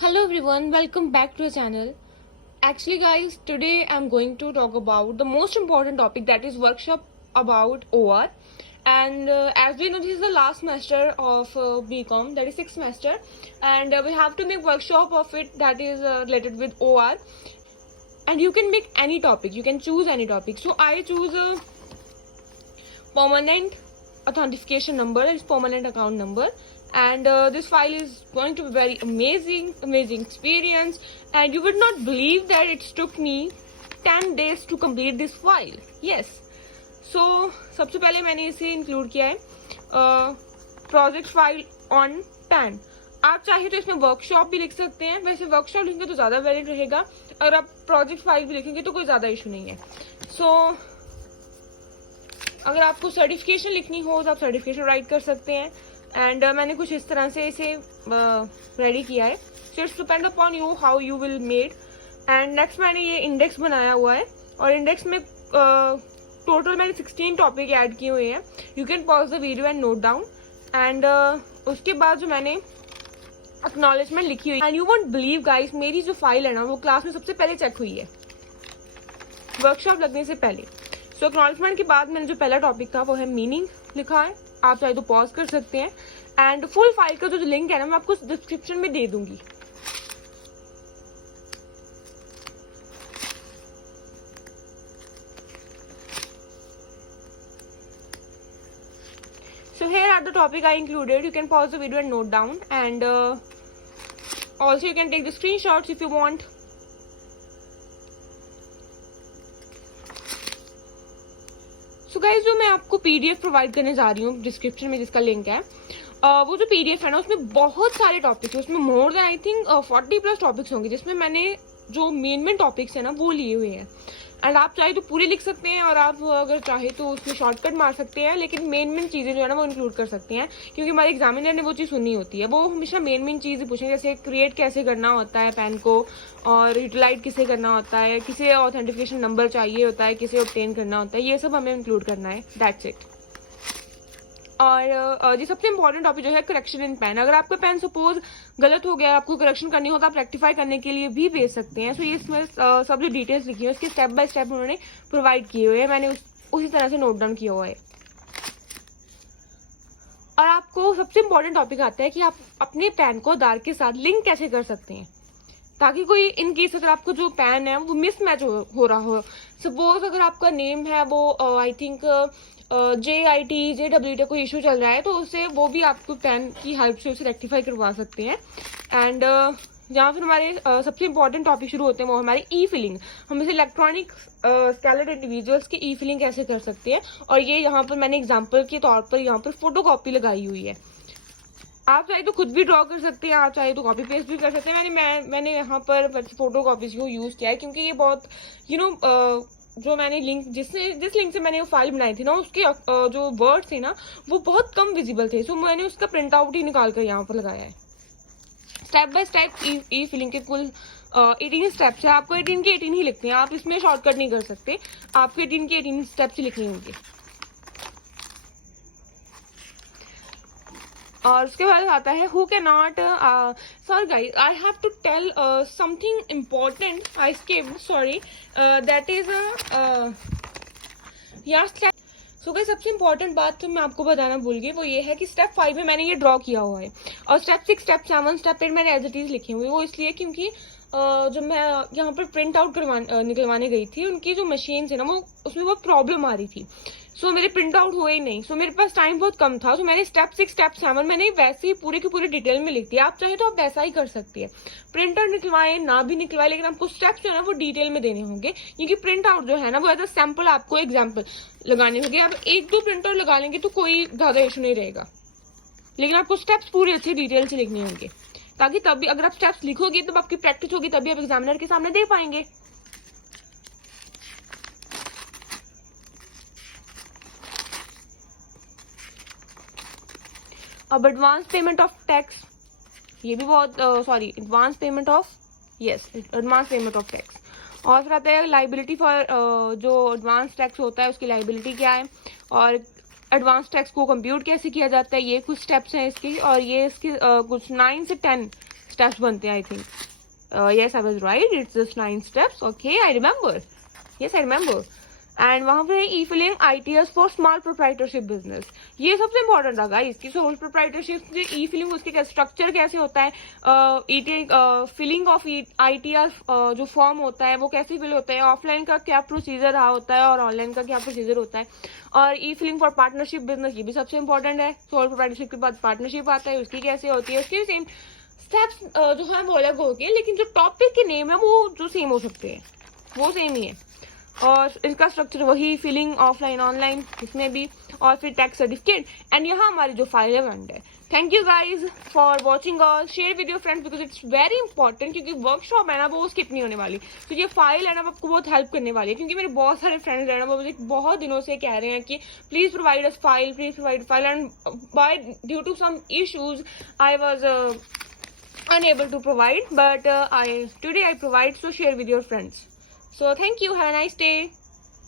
Hello everyone, welcome back to the channel. Actually guys, today I'm going to talk about the most important topic, that is workshop about OR. And as we know, this is the last semester of BCom, that is 6th semester, and we have to make workshop of it that is related with OR. And you can make any topic, you can choose any topic. So I choose a permanent authentication number, that is permanent account number. And this file is going to be very amazing experience, and you would not believe that it took me 10 days to complete this file. Yes, so सबसे पहले मैंने इसे include किया है project file on pan. आप चाहे तो इसमें वर्कशॉप भी लिख सकते हैं, वैसे वर्कशॉप लिखेंगे तो ज़्यादा वैलिड रहेगा, और आप प्रोजेक्ट फाइल भी लिखेंगे तो कोई ज़्यादा इशू नहीं है. सो अगर आपको सर्टिफिकेशन लिखनी हो तो आप सर्टिफिकेशन राइट कर सकते हैं. एंड मैंने कुछ इस तरह से इसे रेडी किया है. So it's depend upon you how you will made. And next मैंने ये इंडेक्स बनाया हुआ है, और इंडेक्स में टोटल मैंने 16 टॉपिक ऐड किए हुए हैं. You can pause the video and note down. And उसके बाद जो मैंने एक्नॉलेजमेंट लिखी हुई, and you won't believe guys, मेरी जो फाइल है ना वो क्लास में सबसे पहले चेक हुई है वर्कशॉप लगने से पहले. सो एक्नॉलेजमेंट के बाद मैंने जो पहला टॉपिक था वो है मीनिंग लिखा है. आप चाहे तो पॉज कर सकते हैं. एंड फुल फाइल का जो लिंक है ना मैं आपको डिस्क्रिप्शन में दे दूंगी. So here are the topic I included. You can pause the video and note down, and also you can take the screenshots if you want. So guys, जो मैं आपको PDF प्रोवाइड करने जा रही हूँ डिस्क्रिप्शन में, जिसका लिंक है, वो जो PDF है ना उसमें बहुत सारे टॉपिक्स हैं. उसमें more than I think 40+ topics होंगे, जिसमें मैंने जो मेन टॉपिक्स है ना वो लिए हुए हैं. एंड आप चाहे तो पूरे लिख सकते हैं, और आप अगर चाहे तो उसमें शॉर्टकट मार सकते हैं, लेकिन मेन चीज़ें जो है ना वो इंक्लूड कर सकते हैं, क्योंकि हमारे एग्जामिनर ने वो चीज़ सुननी होती है. वो हमेशा मेन चीज़ पूछेंगे, जैसे क्रिएट कैसे करना होता है पैन को, और यूटिलाइज किसे करना होता है, किसे ऑथेंटिफिकेशन नंबर चाहिए होता है, किसे ऑब्टेन करना होता है, ये सब हमें इंक्लूड करना है. That's it. और जी सबसे इंपॉर्टेंट टॉपिक जो है करेक्शन इन पेन. अगर आपका पेन सपोज गलत हो गया, आपको करेक्शन करनी हो तो आप रेक्टिफाई करने के लिए भी भेज सकते हैं. सो ये इसमें सब जो डिटेल्स लिखी है उसके स्टेप बाय स्टेप उन्होंने प्रोवाइड किए हुए हैं. मैंने उसी तरह से नोट डाउन किया हुआ है. और आपको सबसे इंपॉर्टेंट टॉपिक आता है कि आप अपने पैन को आधार के साथ लिंक कैसे कर सकते हैं, ताकि कोई इन केस अगर आपको जो पैन है वो मिसमैच हो रहा हो. सपोज अगर आपका नेम है वो आई थिंक JIT कोई इशू चल रहा है, तो उससे वो भी आपको पैन की हेल्प से उसे रेक्टिफाई करवा सकते हैं. एंड जहाँ फिर हमारे सबसे इंपॉर्टेंट टॉपिक शुरू होते हैं वो हमारे ई फिलिंग. हम इसे इलेक्ट्रॉनिक स्केलेट इंडिविजुअल्स की ई फिलिंग कैसे कर सकते हैं, और ये यहाँ पर मैंने एग्जाम्पल के तौर पर यहाँ पर फोटो कॉपी लगाई हुई है. आप चाहे तो खुद भी ड्रॉ कर सकते हैं, आप चाहे तो कॉपी पेस्ट भी कर सकते हैं. मैंने यहाँ पर फोटो कॉपीज को यूज किया है, क्योंकि ये बहुत जो मैंने जिस लिंक से मैंने वो फाइल बनाई थी ना, उसके जो वर्ड थे ना वो बहुत कम विजिबल थे. सो मैंने उसका प्रिंट आउट ही निकाल कर यहाँ पर लगाया है. Step by step E filling के कुल 18 स्टेप्स है. आपको 18 के 18 ही लिखते हैं, आप इसमें शॉर्टकट नहीं कर सकते. आपको 18 के 18 स्टेप्स ही लिखने होंगे. और उसके बाद आता है who can not. Sorry guys, I have to tell something important. I skipped, sorry. That is so guys, सबसे इम्पोर्टेंट बात तो मैं आपको बताना भूल गई, वो ये है कि स्टेप 5 में मैंने ये ड्रॉ किया हुआ है, और स्टेप 6, स्टेप 7, स्टेप 8 मैंने एज इट इज लिखे हुए. वो इसलिए क्योंकि जब मैं यहाँ पर प्रिंट आउट निकलवाने गई थी, उनकी जो मशीन है ना वो उसमें बहुत प्रॉब्लम आ रही थी. सो मेरे प्रिंट आउट हुए ही नहीं. सो मेरे पास टाइम बहुत कम था. सो मैंने स्टेप 6, स्टेप 7 मैंने वैसे ही पूरे की पूरी डिटेल में लिख दिया. आप चाहे तो आप वैसा ही कर सकती है, प्रिंट आउट निकलवाए ना भी निकलवाए, लेकिन आपको स्टेप्स जो है ना वो डिटेल में देने होंगे, क्योंकि प्रिंट आउट जो है ना वो एज अ सैम्पल आपको एग्जाम्पल लगाने होंगे. अब 1-2 प्रिंट आउट लगा लेंगे तो कोई ज्यादा इशू नहीं रहेगा, लेकिन आपको स्टेप्स पूरे अच्छे डिटेल से लिखने होंगे, ताकि तभी अगर आप स्टेप्स लिखोगे तो आपकी प्रैक्टिस होगी, तभी आप एग्जामिनर के सामने दे पाएंगे. अब एडवांस पेमेंट ऑफ टैक्स, ये भी बहुत एडवांस पेमेंट ऑफ टैक्स. और फिर आता है लाइबिलिटी फॉर, जो एडवांस टैक्स होता है उसकी लाइबिलिटी क्या है, और एडवांस टैक्स को कंप्यूट कैसे किया जाता है. ये कुछ स्टेप्स हैं इसके, और ये इसके कुछ 9 से 10 स्टेप्स बनते हैं I think. Yes, I was right. It's just 9 steps. Okay, I remember. Yes, I remember. And वहाँ पे ई filling ITS for small proprietorship business. ये सबसे इंपॉर्टेंट था गाइस कि सोल प्रोप्राइटरशिप ई फिलिंग उसके स्ट्रक्चर कैसे होता है, फिलिंग ऑफ ITS जो फॉर्म होता है वो कैसे फिल होता है, ऑफलाइन का क्या प्रोसीजर रहा होता है और ऑनलाइन का क्या प्रोसीजर होता है, और ई फिलिंग फॉर पार्टनरशिप बिजनेस ये भी सबसे इंपॉर्टेंट है. सोल प्रोप्राइटरशिप के बाद पार्टनरशिप आता है, उसकी कैसे होती है, उसकी भी सेम स्टेप्स जो है वो अलग हो गए, लेकिन जो टॉपिक के नेम है वो जो सेम हो सकते हैं, वो सेम ही है. और इसका स्ट्रक्चर वही, फिलिंग ऑफलाइन ऑनलाइन इसमें भी, और फिर टैक्स सर्टिफिकेट, एंड यहाँ हमारी जो फाइल है बंद है. Thank you guys for watching all. Share with your friends because it's very important, क्योंकि वर्कशॉप है ना वो स्किप नहीं होने वाली. तो ये फाइल है ना वो आपको बहुत हेल्प करने वाली है, क्योंकि मेरे बहुत सारे फ्रेंड्स हैं ना वो मुझे बहुत दिनों से कह रहे हैं कि please provide us file, please provide file, and by due to some issues I was unable to provide, but today I provide, so share with your friends. So thank you, have a nice day.